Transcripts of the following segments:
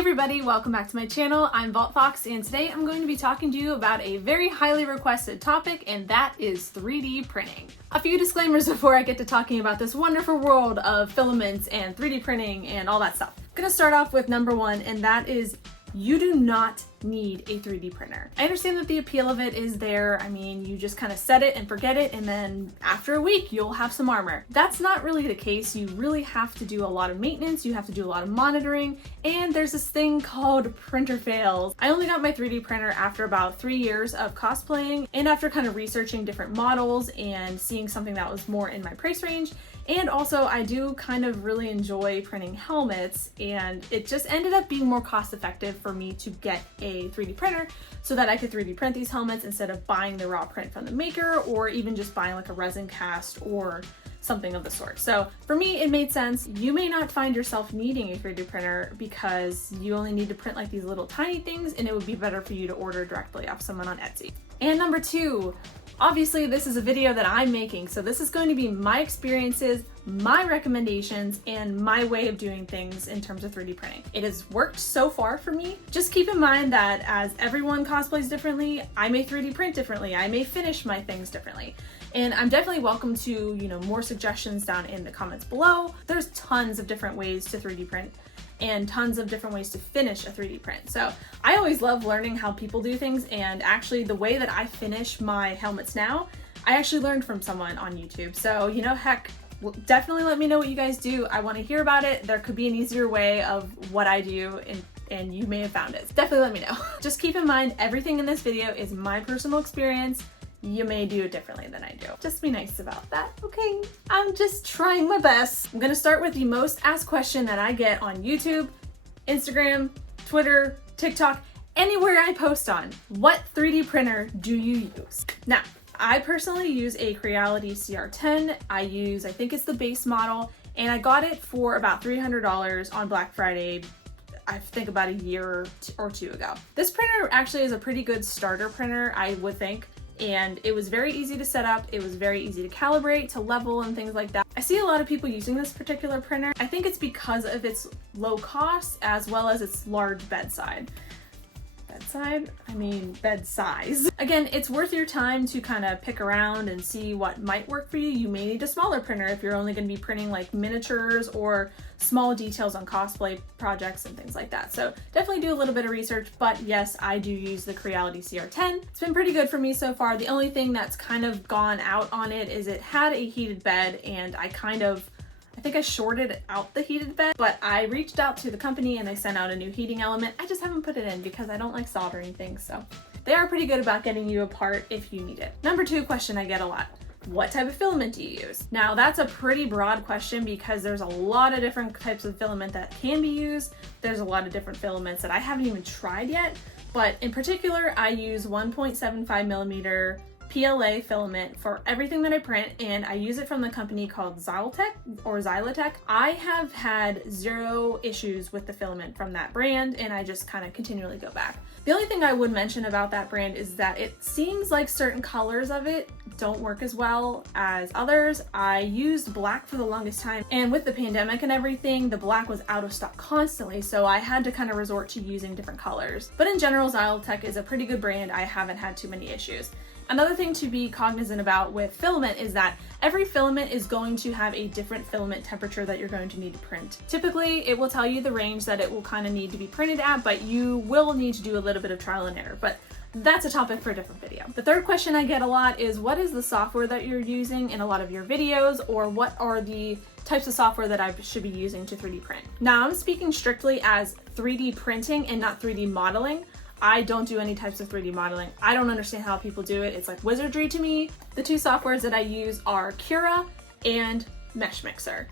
everybody, welcome back to my channel. I'm Vault Fox, and today I'm going to be talking to you about a very highly requested topic, and that is 3D printing. A few disclaimers before I get to talking about this wonderful world of filaments and 3D printing and all that stuff. I'm gonna start off with number one, and that is you do not need a 3D printer. I understand that the appeal of it is there. I mean, you just kind of set it and forget it, and then after a week, you'll have some armor. That's not really the case. You really have to do a lot of maintenance, you have to do a lot of monitoring, and there's this thing called printer fails. I only got my 3D printer after about 3 years of cosplaying, and after kind of researching different models and seeing something that was more in my price range. And also, I do kind of really enjoy printing helmets, and it just ended up being more cost effective for me to get a 3D printer so that I could 3D print these helmets instead of buying the raw print from the maker or even just buying like a resin cast or something of the sort. So for me, it made sense. You may not find yourself needing a 3D printer because you only need to print like these little tiny things, and it would be better for you to order directly off someone on Etsy. And number two, obviously this is a video that I'm making, so this is going to be my experiences, my recommendations, and my way of doing things in terms of 3D printing. It has worked so far for me. Just keep in mind that as everyone cosplays differently, I may 3D print differently, I may finish my things differently. And I'm definitely welcome to, more suggestions down in the comments below. There's tons of different ways to 3D print and tons of different ways to finish a 3D print. So I always love learning how people do things, and actually the way that I finish my helmets now, I actually learned from someone on YouTube. So, heck, definitely let me know what you guys do. I want to hear about it. There could be an easier way of what I do, and you may have found it. Definitely let me know. Just keep in mind, everything in this video is my personal experience. You may do it differently than I do. Just be nice about that, okay? I'm just trying my best. I'm gonna start with the most asked question that I get on YouTube, Instagram, Twitter, TikTok, anywhere I post on. What 3D printer do you use? Now, I personally use a Creality CR10. I think it's the base model, and I got it for about $300 on Black Friday, I think about a year or two ago. This printer actually is a pretty good starter printer, I would think. And it was very easy to set up, it was very easy to calibrate, to level, and things like that. I see a lot of people using this particular printer. I think it's because of its low cost as well as its large bedside. Bed size. Again, it's worth your time to kind of pick around and see what might work for you. You may need a smaller printer if you're only going to be printing like miniatures or small details on cosplay projects and things like that. So definitely do a little bit of research, but yes, I do use the Creality CR10. It's been pretty good for me so far. The only thing that's kind of gone out on it is it had a heated bed, and I think I shorted out the heated bed, but I reached out to the company and they sent out a new heating element. I just haven't put it in because I don't like soldering things, so they are pretty good about getting you a part if you need it. Number two question I get a lot: what type of filament do you use? Now that's a pretty broad question because there's a lot of different types of filament that can be used. There's a lot of different filaments that I haven't even tried yet, but in particular I use 1.75 millimeter PLA filament for everything that I print, and I use it from the company called Xylitech. I have had zero issues with the filament from that brand, and I just kind of continually go back. The only thing I would mention about that brand is that it seems like certain colors of it don't work as well as others. I used black for the longest time, and with the pandemic and everything, the black was out of stock constantly, so I had to kind of resort to using different colors. But in general, Xylitech is a pretty good brand. I haven't had too many issues. Another thing to be cognizant about with filament is that every filament is going to have a different filament temperature that you're going to need to print. Typically, it will tell you the range that it will kind of need to be printed at, but you will need to do a little bit of trial and error. But that's a topic for a different video. The third question I get a lot is, what is the software that you're using in a lot of your videos, or what are the types of software that I should be using to 3D print? Now, I'm speaking strictly as 3D printing and not 3D modeling. I don't do any types of 3D modeling. I don't understand how people do it. It's like wizardry to me. The two softwares that I use are Cura and Meshmixer.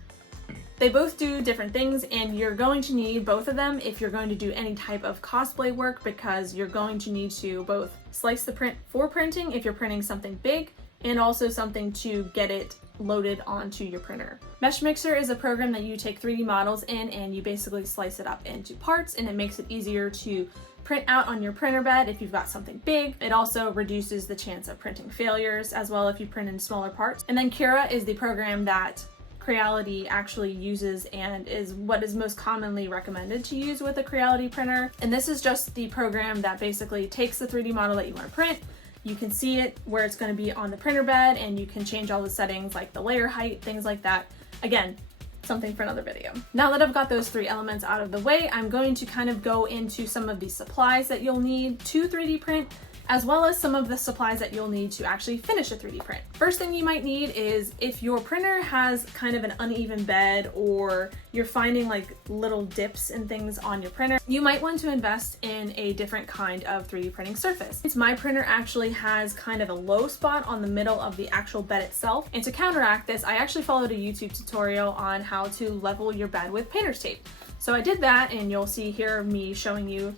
They both do different things, and you're going to need both of them if you're going to do any type of cosplay work, because you're going to need to both slice the print for printing if you're printing something big, and also something to get it loaded onto your printer. Meshmixer is a program that you take 3D models in and you basically slice it up into parts, and it makes it easier to print out on your printer bed if you've got something big. It also reduces the chance of printing failures as well if you print in smaller parts. And then Cura is the program that Creality actually uses and is what is most commonly recommended to use with a Creality printer. And this is just the program that basically takes the 3D model that you want to print. You can see it where it's going to be on the printer bed, and you can change all the settings like the layer height, things like that. Again, something for another video. Now that I've got those three elements out of the way, I'm going to kind of go into some of the supplies that you'll need to 3D print, as well as some of the supplies that you'll need to actually finish a 3D print. First thing you might need is if your printer has kind of an uneven bed, or you're finding like little dips and things on your printer, you might want to invest in a different kind of 3D printing surface. Since my printer actually has kind of a low spot on the middle of the actual bed itself, and to counteract this, I actually followed a YouTube tutorial on how to level your bed with painter's tape. So I did that, and you'll see here me showing you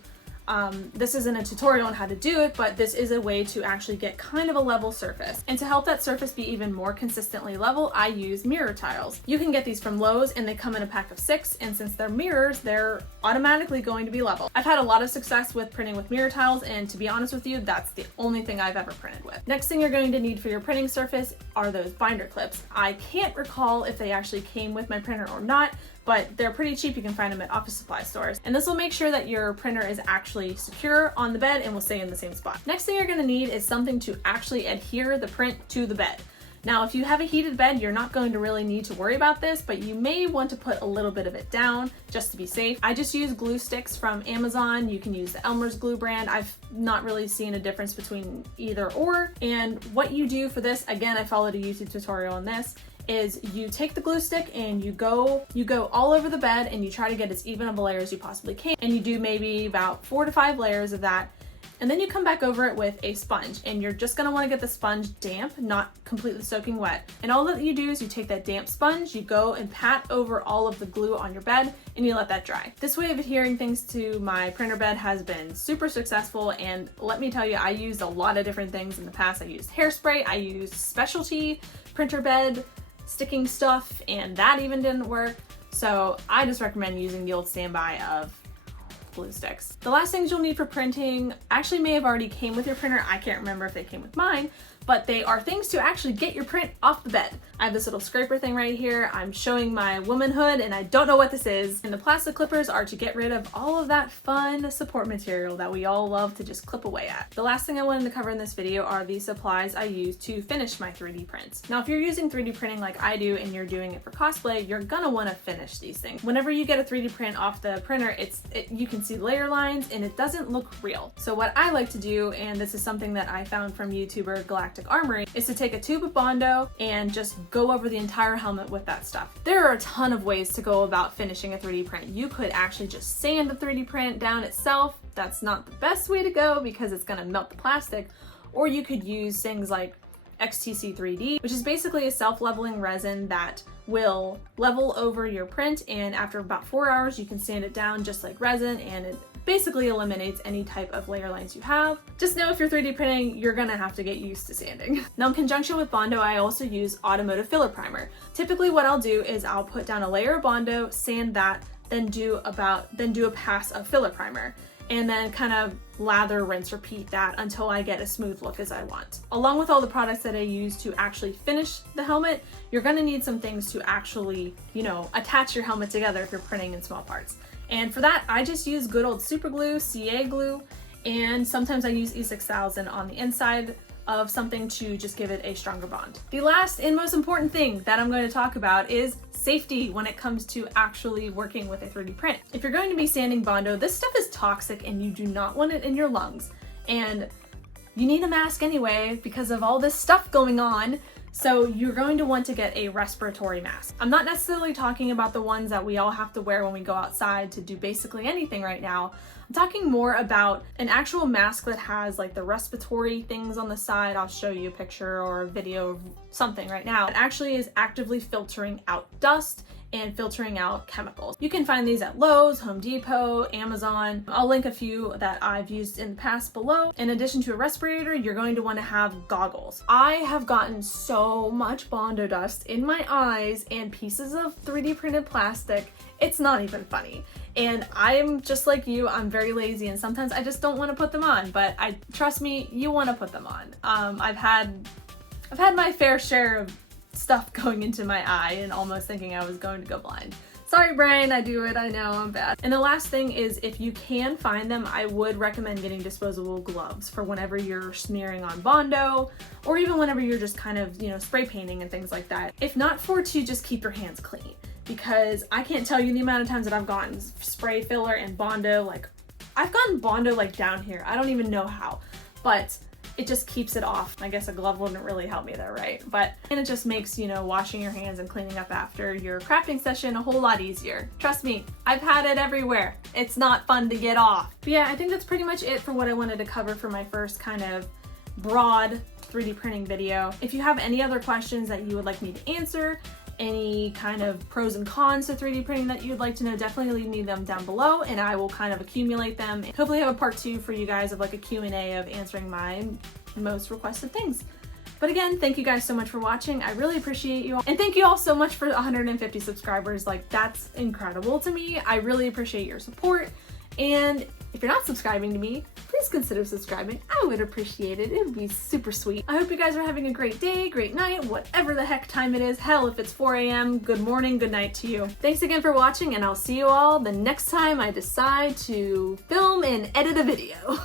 this isn't a tutorial on how to do it, but this is a way to actually get kind of a level surface. And to help that surface be even more consistently level, I use mirror tiles. You can get these from Lowe's, and they come in a pack of 6, and since they're mirrors, they're automatically going to be level. I've had a lot of success with printing with mirror tiles, and to be honest with you, that's the only thing I've ever printed with. Next thing you're going to need for your printing surface are those binder clips. I can't recall if they actually came with my printer or not, but they're pretty cheap. You can find them at office supply stores. And this will make sure that your printer is actually secure on the bed and will stay in the same spot. Next thing you're gonna need is something to actually adhere the print to the bed. Now, if you have a heated bed, you're not going to really need to worry about this, but you may want to put a little bit of it down just to be safe. I just use glue sticks from Amazon. You can use the Elmer's glue brand. I've not really seen a difference between either or. And what you do for this, again, I followed a YouTube tutorial on this, is you take the glue stick and you go all over the bed, and you try to get as even of a layer as you possibly can, and you do maybe about 4 to 5 layers of that, and then you come back over it with a sponge, and you're just going to want to get the sponge damp, not completely soaking wet. And all that you do is you take that damp sponge, you go and pat over all of the glue on your bed, and you let that dry. This way of adhering things to my printer bed has been super successful, and let me tell you, I used a lot of different things in the past. I used hairspray, I used specialty printer bed sticking stuff, and that even didn't work. So I just recommend using the old standby of glue sticks. The last things you'll need for printing actually may have already came with your printer. I can't remember if they came with mine, but they are things to actually get your print off the bed. I have this little scraper thing right here. I'm showing my womanhood, and I don't know what this is. And the plastic clippers are to get rid of all of that fun support material that we all love to just clip away at. The last thing I wanted to cover in this video are the supplies I use to finish my 3D prints. Now, if you're using 3D printing like I do and you're doing it for cosplay, you're gonna want to finish these things. Whenever you get a 3D print off the printer, you can see layer lines and it doesn't look real. So what I like to do, and this is something that I found from YouTuber Galactic Armory, is to take a tube of Bondo and just go over the entire helmet with that stuff. There are a ton of ways to go about finishing a 3D print. You could actually just sand the 3D print down itself. That's not the best way to go because it's gonna melt the plastic. Or you could use things like XTC 3D, which is basically a self-leveling resin that will level over your print, and after about 4 hours you can sand it down just like resin, and it basically eliminates any type of layer lines you have. Just know if you're 3D printing, you're gonna have to get used to sanding. Now, in conjunction with Bondo, I also use automotive filler primer. Typically what I'll do is I'll put down a layer of Bondo, sand that, then do a pass of filler primer, and then kind of lather, rinse, repeat that until I get a smooth look as I want. Along with all the products that I use to actually finish the helmet, you're gonna need some things to actually, attach your helmet together if you're printing in small parts. And for that, I just use good old super glue, CA glue, and sometimes I use E6000 on the inside of something to just give it a stronger bond. The last and most important thing that I'm going to talk about is safety when it comes to actually working with a 3D print. If you're going to be sanding Bondo, this stuff is toxic and you do not want it in your lungs. And you need a mask anyway because of all this stuff going on. So you're going to want to get a respiratory mask. I'm not necessarily talking about the ones that we all have to wear when we go outside to do basically anything right now. I'm talking more about an actual mask that has like the respiratory things on the side. I'll show you a picture or a video of something right now. It actually is actively filtering out dust and filtering out chemicals. You can find these at Lowe's, Home Depot, Amazon. I'll link a few that I've used in the past below. In addition to a respirator, you're going to want to have goggles. I have gotten so much Bondo dust in my eyes and pieces of 3D printed plastic, it's not even funny. And I'm just like you, I'm very lazy and sometimes I just don't want to put them on, but trust me, you want to put them on. I've had my fair share of stuff going into my eye and almost thinking I was going to go blind. Sorry brain, I do it, I know, I'm bad. And the last thing is, if you can find them, I would recommend getting disposable gloves for whenever you're smearing on Bondo, or even whenever you're just kind of, spray painting and things like that. If not for to just keep your hands clean, because I can't tell you the amount of times that I've gotten spray filler and Bondo, like, I've gotten Bondo like down here, I don't even know how, but it just keeps it off. I guess a glove wouldn't really help me there, right? And it just makes, washing your hands and cleaning up after your crafting session a whole lot easier. Trust me, I've had it everywhere. It's not fun to get off. But yeah, I think that's pretty much it for what I wanted to cover for my first kind of broad 3D printing video. If you have any other questions that you would like me to answer, any kind of pros and cons to 3D printing that you'd like to know, definitely leave me them down below and I will kind of accumulate them. Hopefully have a part 2 for you guys of like a Q&A of answering my most requested things. But again, thank you guys so much for watching. I really appreciate you all. And thank you all so much for 150 subscribers. Like, that's incredible to me. I really appreciate your support. And if you're not subscribing to me, please consider subscribing. I would appreciate it. It would be super sweet. I hope you guys are having a great day, great night, whatever the heck time it is. Hell, if it's 4 a.m., good morning, good night to you. Thanks again for watching, and I'll see you all the next time I decide to film and edit a video.